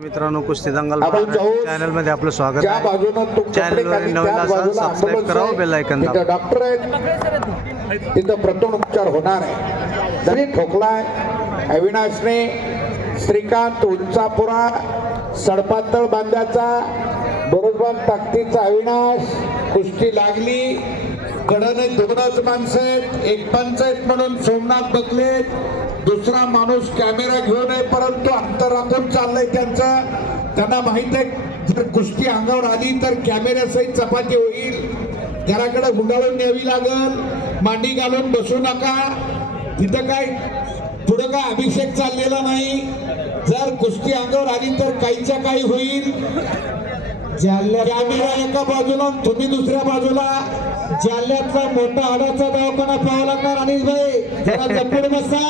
मित्रांनो, कुस्ती दंगल चॅनल मध्ये आपलं स्वागत आहे। चॅनल नवीन असाल सबस्क्राइब करा, बेल आयकॉन दाबा। डॉक्टर आहेत तिथं प्रथम उपचार होणार आहे। जरी ठोकलाय अविनाशने श्रीकांत उंचापुरा सडपातळ बांधाचा बरोबर ताकदीचा अविनाश कुस्ती लागली। कडने दोनच माणसं आहेत, एक पंच आहेत म्हणून सोमनाथ बकले, दुसरा माणूस कॅमेरा घेऊन आहे परंतु अंतर राखून चाललंय त्यांना माहित आहे जर कुस्ती अंगावर आली तर कॅमेऱ्यासहित चपाती होईल, घराकडे गुंडाळून न्यावी लागल, मांडी घालून बसू नका। तिथं काय पुढं काय अभिषेक चाललेला नाही, जर कुस्ती अंगावर आली तर काहीच्या काही होईल। कॅमेरा एका बाजूला तुम्ही दुसऱ्या बाजूला, जालन्यातला मोठा हाडाचा दवाखाना पाहावा लागणार अनिल भाई, जरा जपून बसा।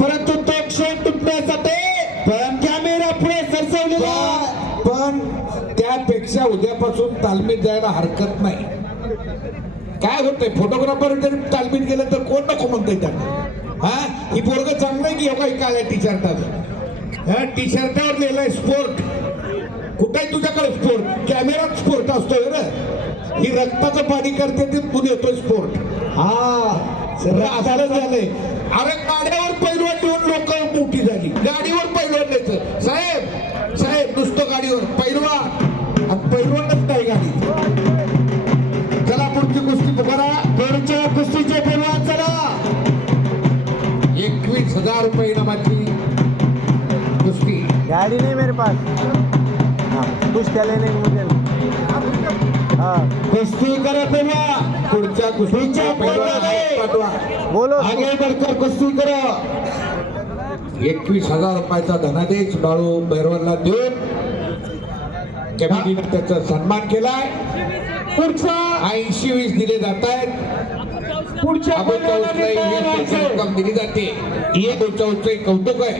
परंतु तो क्षण तुटण्यासाठी पण कॅमेरा पुढे सरसवलेला, पण त्यापेक्षा उद्यापासून तालमीत जायला हरकत नाही। काय होतंय फोटोग्राफर जर तालमीत गेलं तर कोण नको म्हणतंय त्यांना। हा ही पोरग चांगलं आहे की हो काही काळ्या टी शर्टात, टी शर्टावर लिहिलंय स्पोर्ट, कुठे तुझ्याकडे स्पोर्ट, कॅमेरात स्पोर्ट असतोय रे, ही रक्ताचं पाणी करते ते तू येतोय स्पोर्ट। हा असं झालंय, अरे गाड्यावर पैलवान ठेवून लोक मोठी झाली, गाडीवर पैलवान द्यायचं साहेब साहेब नुसतं गाडीवर पैलवान आणि पैलवानच नाही गाडी। चला पुढची कुस्ती पुकारा, पुढच्या कुस्तीचे पैलवान चला। 21,000 रुपये इनामाची कुस्ती। गाड़ी नहीं मेरे पास, कुछ लेने को मुझे। कुस्ती करा पहिला, पुढच्या कुस्तीच्या पाठवा, बोलो आगे बढ़कर कुस्ती करा। 21,000 रुपयाचा धनादेश बाळू भैरवनला देऊन कमिटीने त्याचा सन्मान केलाय। पुढचा 80-20 दिले जात आहेत, पुढच्या रक्कम दिली जाते, हे पुढच्या कौतुक आहे।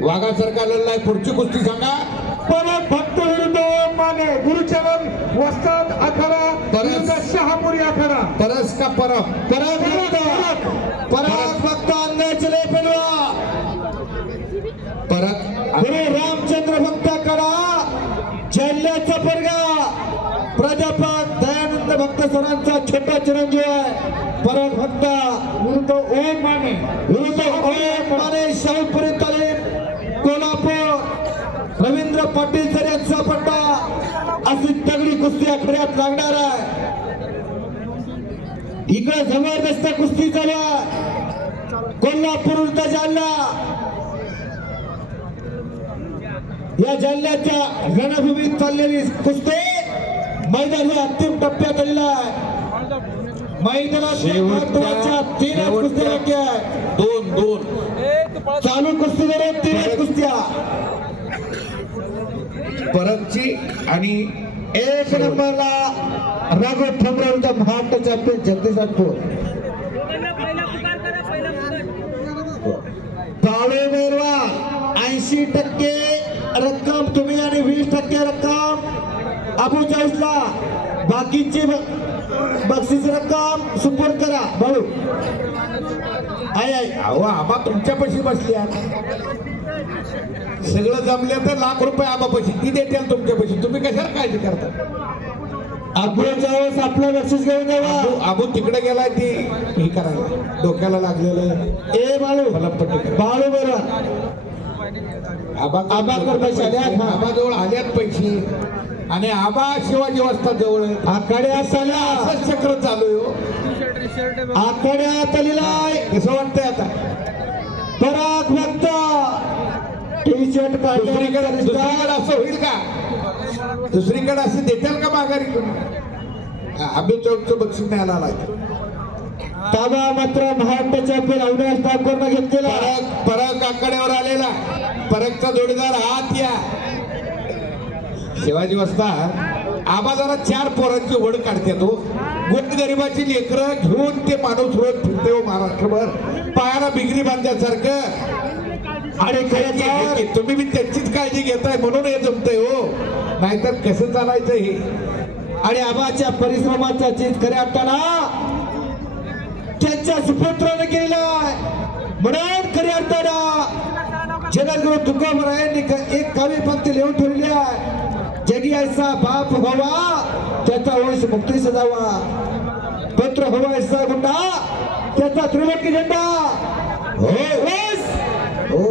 वाघासारखा लढलाय, पुढची कुस्ती सांगा। परत भक्त विरुद्ध माने गुरुचरण वस्ताद आखाडा विरुद्ध शहापुरी आखाडा। परस का परम परत भक्त अन्याय चले पेलवा, परत गुरु रामचंद्र भक्त आखाडा जालन्याचा परगा प्राध्यापक दयानंद भक्त सरांचा छोटा चिरंजीव आहे। परत भक्त विरुद्ध ओम माने, विरुद्ध ओम माने शाहपुरी तालीम कोल्हापूर रवींद्र पाटील सर यांचा पट्टा, अशी तगडी कुस्ती आखाड्यात लागणार आहे। इकडे जबरदस्त कुस्ती चालू आहे, कोल्हापूर विरुद्ध जालना। या जालन्याच्या रणभूमीत चाललेली कुस्ती मैदान हे अंतिम टप्प्यात आलेला आहे। मैदानात महत्त्वाच्या 3 कुस्ती बाकी आहे, 2 चालू कुस्ती करून 3 कुस्त्या परतची आणि 1 नंबरला राघव ठमरावचा महाराष्ट्र चॅम्पियन जगदीश राठोड, बाळू बेरवा 80% रक्कम तुम्ही आणि 20% रक्कम अबू जाऊसला, बाकीची बक्षीस रक्कम सुपूर्द करा। बाळू आय अहो आबा तुमच्यापाशी बसली सगळं जमलं तर लाख रुपये आबापाशी ती देतील तुमच्यापाशी, तुम्ही कशाला काळजी करता। अबू जाऊस आपलं बक्षीस घेऊन जावा। आबू तिकडे गेलाय ती हे करायला, डोक्याला लागलेलं। ए बाळू बाळू बरोबर आबाकडे पैसे आल्यात, आबाजवळ आल्यात पैसे आणि आबा शिवाजी वस्ताद जवळ आखाड्यात आला, असंच चक्र चालू आहे। आखाड्यात आलेला कसं वाटतंय आता पराग भक्त टी शर्ट दुसरीकडे असं होईल का, दुसरीकडे असं देतील का माघारी कोणी? आबू चौकचं बक्षीस न्यायला आलाय। ताबा मात्र महाराष्ट्र चॅम्पियन अविनाश ठाकूरनं घेतलेला, परत आकड्यावर आलेला, परतचा जोडीदार हात या शिवाजी वस्ताद। आबा जरा 4 पोरांची वड काढते, तो गोरगरिबाची लेकरं घेऊन ते माणूस रोज फिरते हो महाराष्ट्रभर, पायाला बिगरी बांधल्यासारखं। आणि तुम्ही बी त्याचीच काळजी घेताय म्हणून हे जमतंय हो, नाहीतर कसं चालायचं हे। आणि आबाच्या परिश्रमाचा चीज खऱ्या अर्थाला त्यांच्या सुपुत्राने केलेला म्हणून खऱ्या अर्थाला जगद्गुरु तुकोबरायांनी एक काव्य पंक्ती लिहून ठेवली आहे, जगी ऐसा बाप व्हावा त्याचा वंश मुक्ती सजावा, पुत्र हवा ऐसा गुंडा त्याचा त्रिलोकी झेंडा हो बस. हो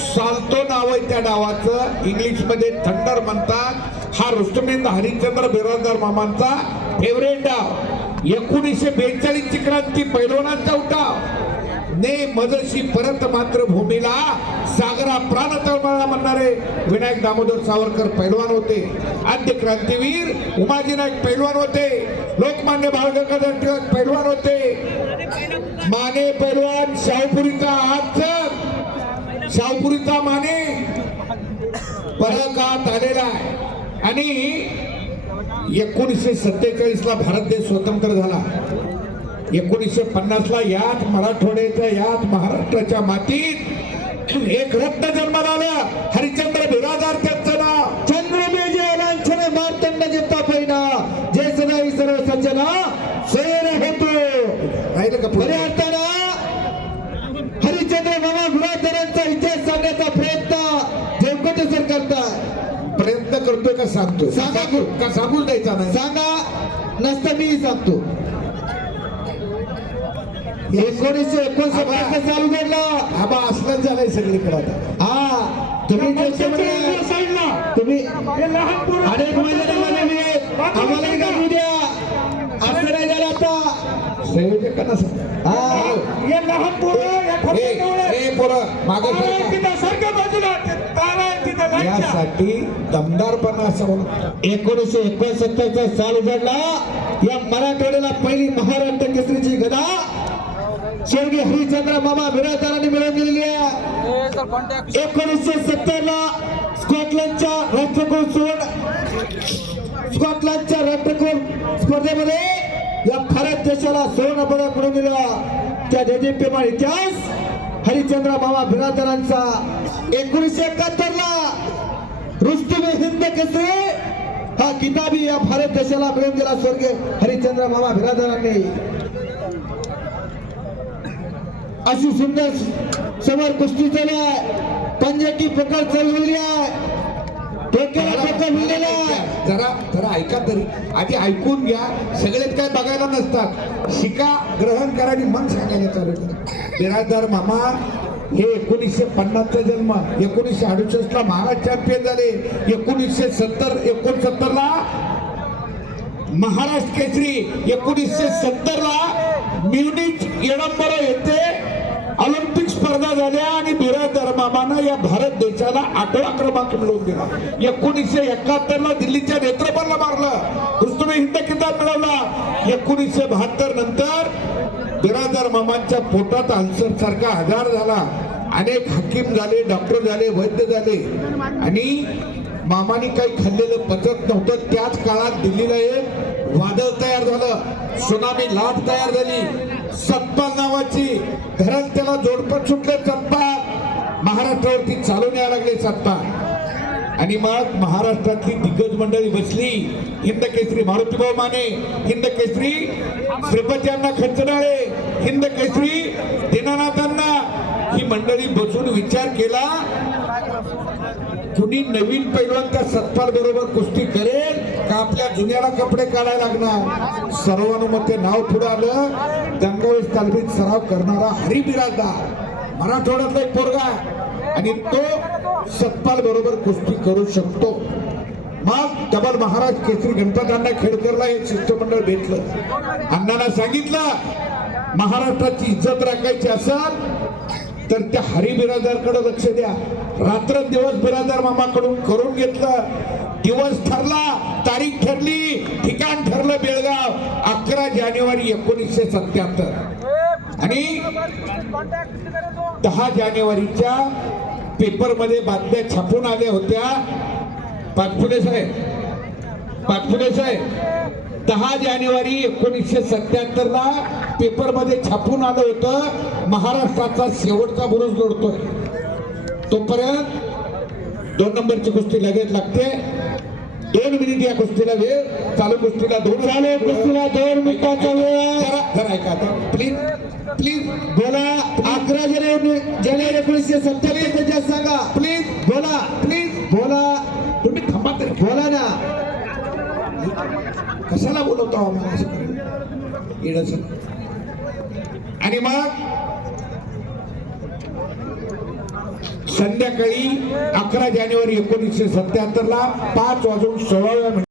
साल्तो नाव आहे त्या डावाचं, इंग्लिश मध्ये थंडर म्हणतात. हा रुस्तमेंद हरिश्चंद्र बिराजदार मामांचा फेवरेट डाव. 1942 ची क्रांती पैलवानांचा उठाव. ने मजशी परत मात्र भूमीला सागरा प्राण तळमळला म्हणणारे विनायक दामोदर सावरकर पैलवान होते. आद्य क्रांतीवीर उमाजी नाईक पैलवान होते. लोकमान्य बाळ गंगाधर टिळक पैलवान होते. माने पैलवान शाहपुरीचा हात, शाहपुरीचा माने परकात आलेला आहे. आणि 1947 ला भारत देश स्वतंत्र झाला. 1950 ला याच मराठवाड्याच्या याच महाराष्ट्राच्या मातीत एक रत्न जन्माला आलं, हरिश्चंद्र बिराजदार त्यांचं नाव. चंद्रमेजे लांछने मार्तंड जिता पैना जय सदाई सर्व सज्जना सैर होतो. राहिलं का पुढे? खऱ्या अर्थानं हरिश्चंद्र मामा बिराजदारांचा इतिहास सांगण्याचा प्रयत्न देवकोटे सर करतात. प्रयत्न करतोय का सांगतोय? सांगा. का सांगून द्यायचा नाही? सांगा नसतं मी सांगतो. 1969 चालू झाला. आबा असलंच झालंय सगळीकडे आता. हा तुम्ही तुम्ही अनेक मैदानाला नव्हे आम्हाला घालू द्या असं नाही झालं आता. संयोजकांना सांग. यासाठी दमदारपणा असावं. 1969 साल उघडला. या मराठवाड्याला पहिली महाराष्ट्र केसरीची गदा स्वर्गीय हरिश्चंद्र मामा बिराजदारांनी मिळवून दिलेली आहे. 1970 ला स्कॉटलंडच्या राष्ट्रकुल स्पर्धेमध्ये या भारत देशाला सुवर्ण पदक मिळवून दिलं. त्या दैदिप्यमान इतिहास हरिश्चंद्र मामा बिराजदारांचा. 1971 ला रुस्तमे हिंद केसरी हा किताबी या भारत देशाला मिळवून दिला स्वर्गीय हरिश्चंद्र मामा बिराजदारांनी. अशी सुंदर समोर कुस्ती चालू आहे. पंजाबी प्रकार चाललेली आहे. डोक्याला प्रकार मिळलेला आहे. जरा ऐका तरी, आधी ऐकून घ्या. सगळेच काय बघायला नसतात. शिका, ग्रहण करा आणि मग सांगायला चालू करा. बिराजदार मामा हे 1950 चा जन्म, 1968 ला महाराष्ट्र चॅम्पियन झाले. 1969 ला महाराष्ट्र केसरी. 1970 ला म्युनिच एडंबरा येथे ऑलिम्पिक स्पर्धा झाल्या आणि बिराजदार मामानं या भारत देशाला 8वा क्रमांक मिळवून दिला. 1971 ला दिल्लीच्या नेत्रपालला मारलं, रुस्तमे हिंद किताब मिळवला. 1972 नंतर बिराजदार मामांच्या पोटात अल्सर सारखा आजार झाला. अनेक हाकीम झाले, डॉक्टर झाले, वैद्य झाले आणि मामाने काही खाल्लेलं पचत नव्हतं. त्याच काळात दिल्लीला एक वादळ तयार झालं, सुनामी लाट तयार झाली. सतपाल नावाची घरात त्याला जोडपं सुटले. सतपाल महाराष्ट्रावरती चालून यायला लागले सतपाल. आणि मग महाराष्ट्रातली दिग्गज मंडळी बसली. हिंद केसरी मारुतीभाऊ माने, हिंद केसरी श्रीपती अण्णा खंचनाळे, हिंद केसरी दीनानाथांना. ही मंडळी बसून विचार केला, कुणी नवीन पैलवान त्या सतपाल बरोबर कुस्ती करेल का आपल्या जुन्याला कपडे काढायला लागणार. सर्वानुमते नाव पुढे आलं. गंगावेश तालमीत सराव करणारा हरी बिराजदार मराठवाड्यातला एक पोरगा आणि तो सतपाल बरोबर कुस्ती करू शकतो. मग डबल महाराज केसरी गणपत अण्णा खेडकरला एक शिष्टमंडळ भेटलं. अण्णांना सांगितलं, महाराष्ट्राची इज्जत राखायची असेल तर त्या हरी बिराजदारकडे लक्ष द्या. रात्र दिवस बिराजदार मामाकडून करून घेतलं. दिवस ठरला, तारीख ठरली, ठिकाण ठरलं बेळगाव. 11 जानेवारी 1977 आणि 10 जानेवारीच्या पेपरमध्ये बातम्या छापून आल्या होत्या. पाचपुते साहेब 10 जानेवारी 1977 ला पेपरमध्ये छापून आलं होतं, महाराष्ट्राचा शेवटचा बुरुज लढतोय. तोपर्यंत 2 नंबरची कुस्ती लगेच लागते. 2 मिनिट या कुस्तीला वेळ. चालू कुस्तीला 2 कुस्तीला 2 मिनिटाचा वेळ. जरा ऐका आता प्लीज. प्लीज बोला 11 जानेवारी 1977 त्याच्या सांगा प्लीज बोला प्लीज बोला तुम्ही थांबा तरी बोला ना कशाला बोलवतो आम्हाला येण्याचं आणि मग संध्याकाळी 11 जानेवारी 1977 ला 5:16